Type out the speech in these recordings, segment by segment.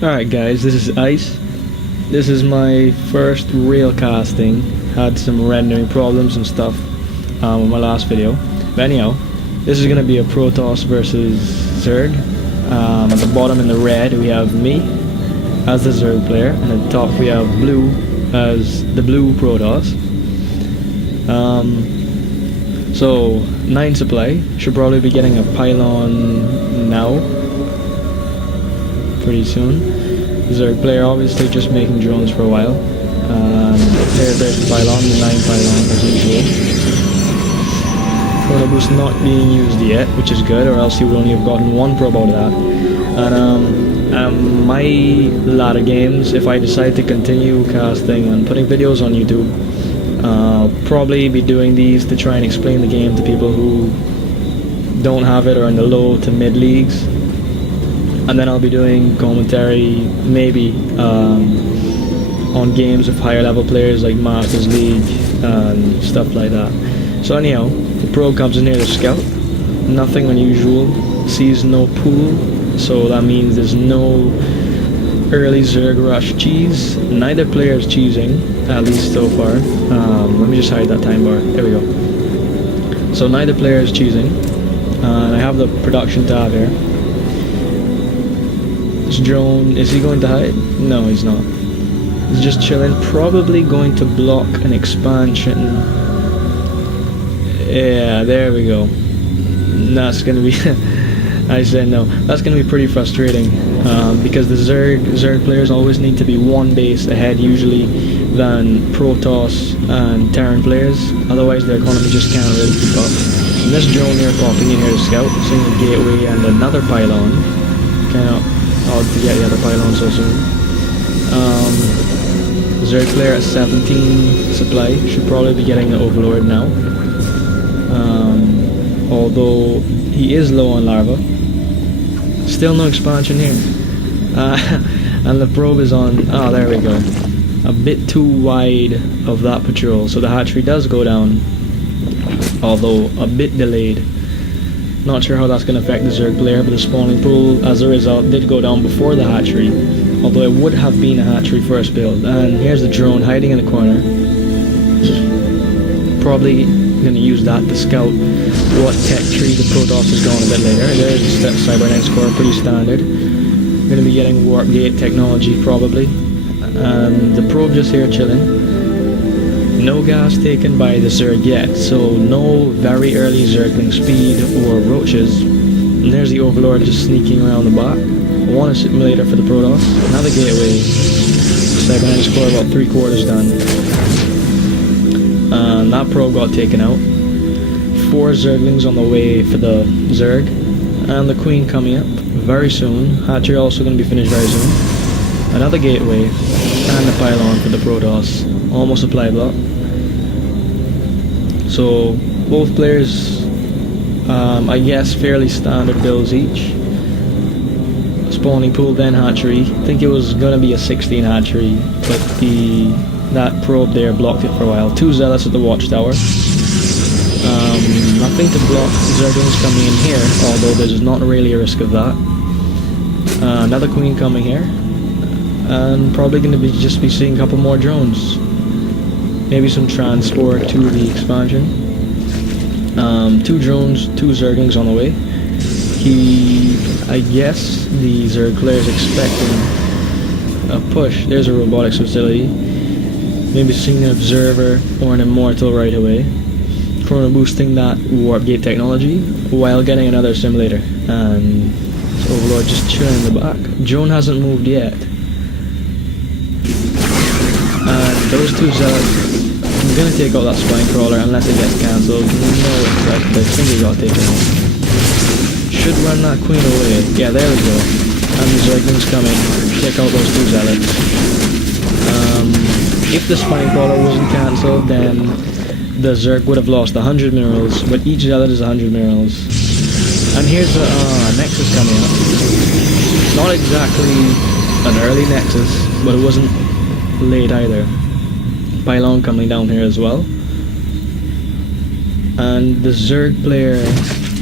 Alright guys, this is Ice. This is my first real casting. Had some rendering problems and stuff with my last video. But anyhow, this is going to be a Protoss versus Zerg. At the bottom in the red we have me as the Zerg player, and at the top we have blue as the blue Protoss. So 9 supply, should probably be getting a pylon now, pretty soon. Zerg player obviously just making drones for a while. There's the pylon, the 9 pylon as usual. Chrono boost not being used yet, which is good, or else he would only have gotten 1 probe out of that. And my latter games, if I decide to continue casting and putting videos on YouTube, I'll probably be doing these to try and explain the game to people who don't have it or in the low to mid leagues. And then I'll be doing commentary, maybe, on games of higher level players like Masters League and stuff like that. So anyhow, the probe comes in here to scout. Nothing unusual. Sees no pool, so that means there's no early Zerg rush cheese. Neither player is cheesing, at least so far. Let me just hide that time bar. There we go. So neither player is cheesing. And I have the production tab here. This drone, is he going to hide? No, he's not. He's just chilling, probably going to block an expansion. Yeah, there we go. That's gonna be I said no. That's gonna be pretty frustrating, because the Zerg players always need to be 1 base ahead usually than Protoss and Terran players, otherwise their economy just can't really keep up. And this drone here popping in here to scout, seeing a gateway and another pylon. Kinda odd to get the other pylon so soon. Zerg player at 17 supply, should probably be getting the Overlord now. Although he is low on larva. Still no expansion here. And the probe is on, oh there we go. A bit too wide of that patrol, so the hatchery does go down. Although a bit delayed. Not sure how that's going to affect the Zerg player, but the spawning pool as a result did go down before the hatchery. Although it would have been a hatchery first build. And here's the drone hiding in the corner. Probably going to use that to scout what tech tree the Protoss is going a bit later. There's the step cybernetics core, pretty standard. Going to be getting warp gate technology probably. And the probe just here chilling. No gas taken by the Zerg yet, so no very early Zergling speed or roaches. And there's the Overlord just sneaking around the back. One simulator for the Protoss. Another gateway. Cybernetics core about 3/4 done. And that probe got taken out. 4 Zerglings on the way for the Zerg. And the Queen coming up very soon. Hatchery also going to be finished very soon. Another gateway. And the pylon for the Protoss. Almost supply block. So both players, I guess, fairly standard builds each. Spawning pool, then hatchery. I think it was going to be a 16 hatchery, but that probe there blocked it for a while. 2 zealots at the watchtower. Nothing to block Zerglings coming in here, although there's not really a risk of that. Another Queen coming here, and probably going to just be seeing a couple more drones. Maybe some transport to the expansion. 2 drones, 2 Zerglings on the way. I guess the Zerg player is expecting a push. There's a robotics facility. Maybe seeing an observer or an immortal right away. Chrono boosting that warp gate technology while getting another simulator. And Overlord just chilling in the back. Drone hasn't moved yet. And those 2 zealots. I'm gonna take out that spine crawler unless it gets cancelled. No, I think it got taken out. Should run that Queen away. Yeah, there we go. And the Zerglings coming. Take out those 2 zealots. If the spine crawler wasn't cancelled, then the Zerg would have lost 100 minerals, but each zealot is 100 minerals. And here's a Nexus coming up. Not exactly an early Nexus, but it wasn't late either. Pylon coming down here as well. And the Zerg player,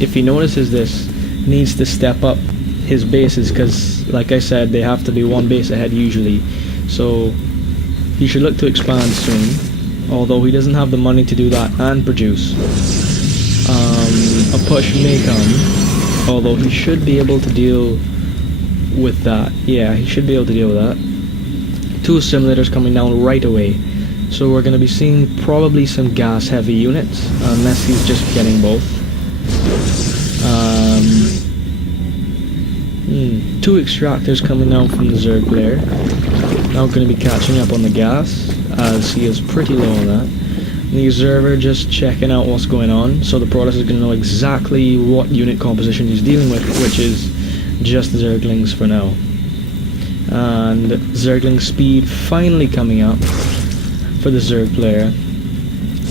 if he notices this, needs to step up his bases, because like I said, they have to be one base ahead usually. So he should look to expand soon, although he doesn't have the money to do that and produce. A push may come, although he should be able to deal with that. Yeah, he should be able to deal with that. 2 simulators coming down right away. So we're going to be seeing probably some gas heavy units, unless he's just getting both. 2 extractors coming down from the Zerg player. Now going to be catching up on the gas, as he is pretty low on that. The observer just checking out what's going on, so the Protoss is going to know exactly what unit composition he's dealing with, which is just Zerglings for now. And Zergling speed finally coming up for the Zerg player.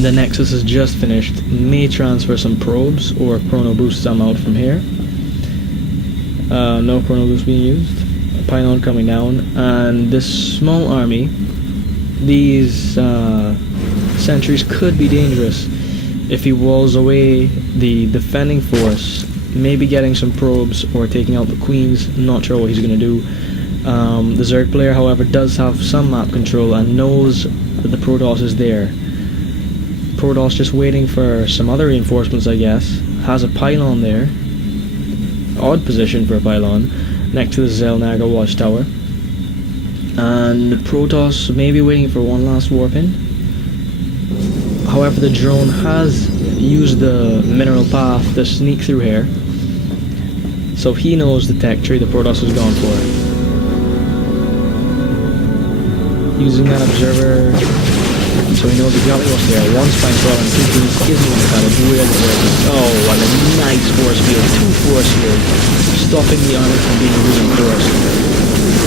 The Nexus is just finished, may transfer some probes or chrono boost some out from here. No chrono boost being used. Pylon coming down, and this small army, these sentries could be dangerous if he walls away the defending force, maybe getting some probes or taking out the queens. Not sure what he's going to do. The Zerg player, however, does have some map control and knows that the Protoss is there. Protoss just waiting for some other reinforcements, I guess. Has a pylon there. Odd position for a pylon next to the Zelnaga watchtower. And Protoss may be waiting for one last warp in. However, the drone has used the mineral path to sneak through here, so he knows the tech tree the Protoss has gone for. Using that observer, so he knows exactly what's there. 1 spine swell and 2 beams isn't going to cut it. Where the Zerg is. Oh, what a nice force field. 2 force fields, stopping the army from being reinforced.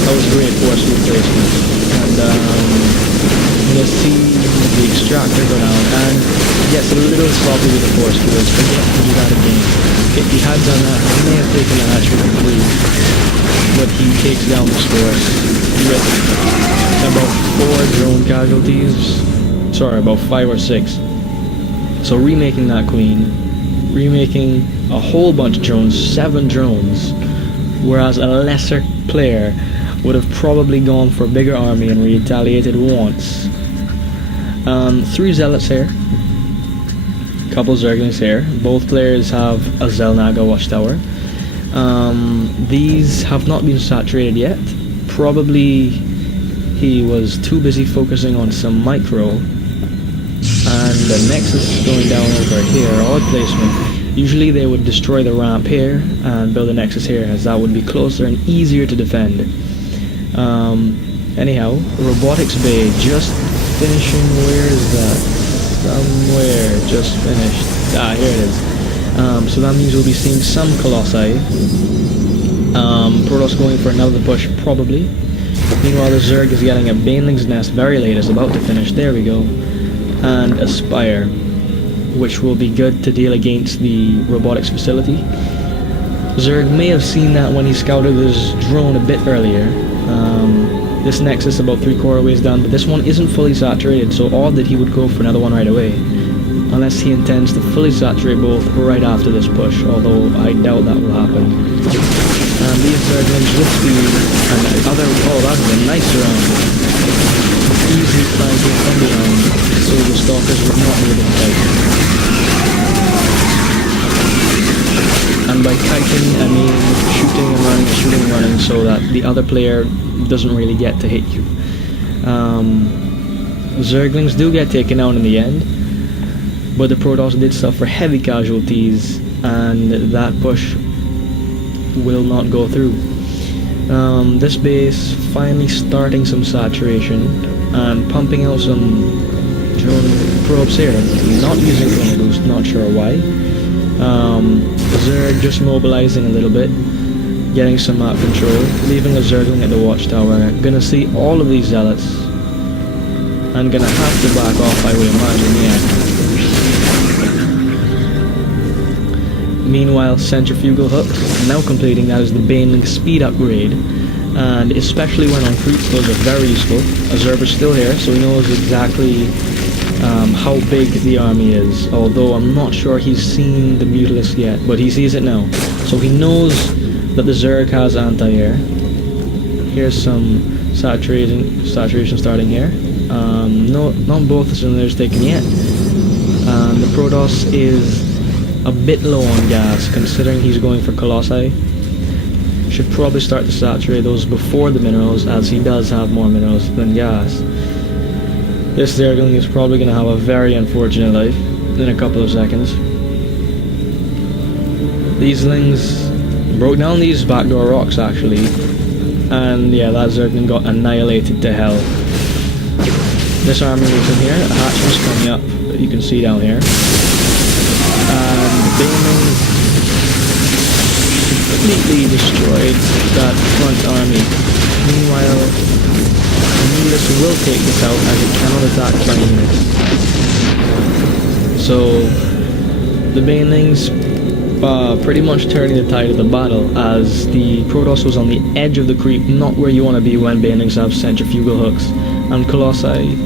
That was great force field placement. And you'll see the extractor go down, and gets a little sloppy with the force fields. Forget to do that again. If he had done that, he may have taken the hatchery complete. But he takes down this force with about 4 drone casualties. Sorry, about 5 or 6. So remaking that queen, remaking a whole bunch of drones, 7 drones, whereas a lesser player would have probably gone for a bigger army and retaliated once. 3 zealots here, couple Zerglings here. Both players have a Zelnaga watchtower. These have not been saturated yet. Probably he was too busy focusing on some micro. And the Nexus is going down over here. Odd placement. Usually they would destroy the ramp here and build a Nexus here, as that would be closer and easier to defend. Anyhow, Robotics Bay just finishing. Where is that? Somewhere just finished. Ah, here it is. So that means we'll be seeing some Colossi. Protoss going for another push, probably. Meanwhile, the Zerg is getting a Baneling's Nest very late. It's about to finish. There we go. And a Spire, which will be good to deal against the robotics facility. Zerg may have seen that when he scouted his drone a bit earlier. This Nexus about 3/4 ways done, but this one isn't fully saturated, so odd that he would go for another one right away. Unless he intends to fully saturate both right after this push, although I doubt that will happen. And these Zerglings with speed, and the other, oh, that's a nice round. Easily flanking from behind, so the Stalkers would not be able to fight. And by kiting, I mean shooting and running, so that the other player doesn't really get to hit you. Zerglings do get taken out in the end, but the Protoss did suffer heavy casualties, and that push will not go through. This base finally starting some saturation and pumping out some drone probes here. Not using chrono boost, not sure why. Zerg just mobilizing a little bit, getting some map control, leaving a Zergling at the watchtower. Gonna see all of these zealots, and gonna have to back off, I would imagine, yeah. Meanwhile, centrifugal hooks, now completing. That is the Baneling speed upgrade, and especially when on creeps, those are very useful. Observer's still here, so he knows exactly how big the army is, although I'm not sure he's seen the Mutalisk yet, but he sees it now. So he knows that the Zerg has anti-air, Here's some saturation starting here. No, not both the cylinders taken yet. The Protoss is a bit low on gas, considering he's going for Colossi. Should probably start to saturate those before the minerals, as he does have more minerals than gas. This Zergling is probably going to have a very unfortunate life in a couple of seconds. These Lings broke down these backdoor rocks actually, and yeah, that Zergling got annihilated to hell. This army was in here, a hatch was coming up, that you can see down here. And the Banelings completely destroyed that front army. Meanwhile, Neelix will take this out as it cannot attack by units. So the Banelings pretty much turning the tide of the battle, as the Protoss was on the edge of the creep, not where you want to be when Banelings have centrifugal hooks, and Colossi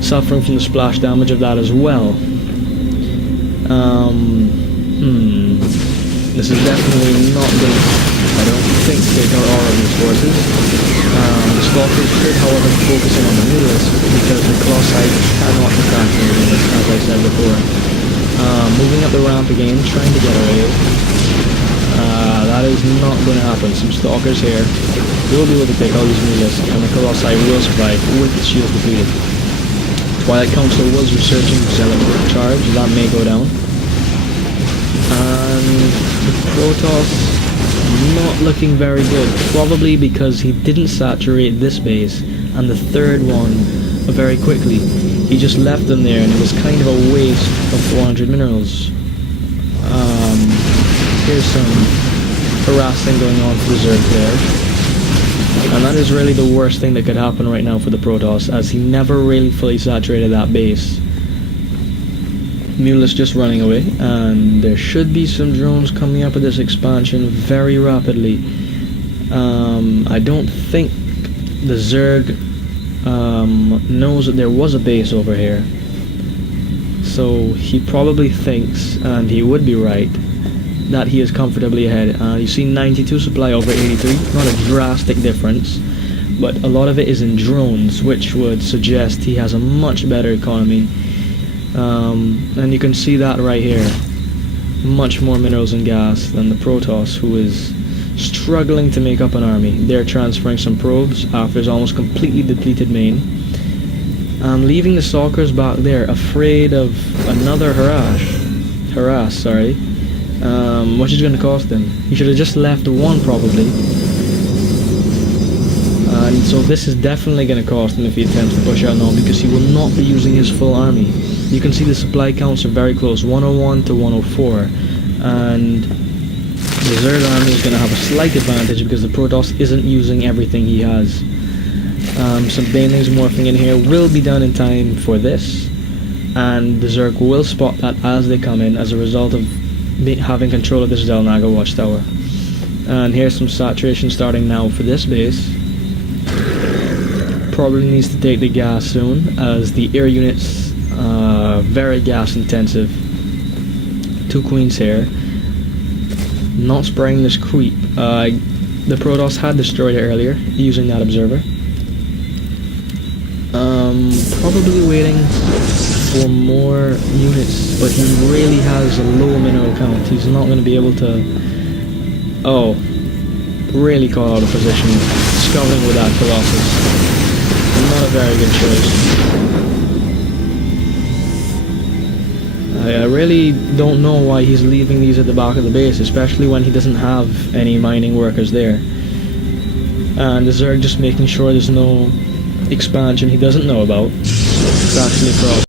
suffering from the splash damage of that as well. This is definitely not going to, I don't think, take out all of these forces. The Stalkers should, however, be focusing on the Neelix, because the Colossi cannot attack the Neelix, as I said before. Moving up the ramp again, trying to get away. That is not going to happen. Some Stalkers here will be able to take all these Neelix, and the Colossi will survive with its shields depleted. Twilight Council was researching Zealot charge, that may go down. And the Protoss not looking very good, probably because he didn't saturate this base and the third one very quickly. He just left them there, and it was kind of a waste of 400 minerals. Here's some harassing going on for the Zerg there. And that is really the worst thing that could happen right now for the Protoss, as he never really fully saturated that base. Neelix just running away, and there should be some drones coming up with this expansion very rapidly. I don't think the Zerg knows that there was a base over here, so he probably thinks, and he would be right, that he is comfortably ahead. You see 92 supply over 83, not a drastic difference, but a lot of it is in drones, which would suggest he has a much better economy. And you can see that right here, much more minerals and gas than the Protoss, who is struggling to make up an army. They're transferring some probes after his almost completely depleted main, and leaving the Stalkers back there, afraid of another harass, which is going to cost him. He should have just left one probably, and so this is definitely going to cost him if he attempts to push out now, because he will not be using his full army. You can see the supply counts are very close, 101 to 104, and the Zerg army is going to have a slight advantage because the Protoss isn't using everything he has. Some Banelings morphing in here will be done in time for this, and the Zerg will spot that as they come in as a result of having control of this Zelnaga watchtower. And here's some saturation starting now for this base. Probably needs to take the gas soon, as the air units very gas intensive. 2 queens here, not spraying this creep. The Protoss had destroyed it earlier using that observer. Probably waiting for more units, but he really has a low mineral count. He's not going to be able to... Oh, really caught out of position, scouting with that Colossus. Not a very good choice. I really don't know why he's leaving these at the back of the base, especially when he doesn't have any mining workers there. And the Zerg just making sure there's no expansion he doesn't know about. It's actually a problem.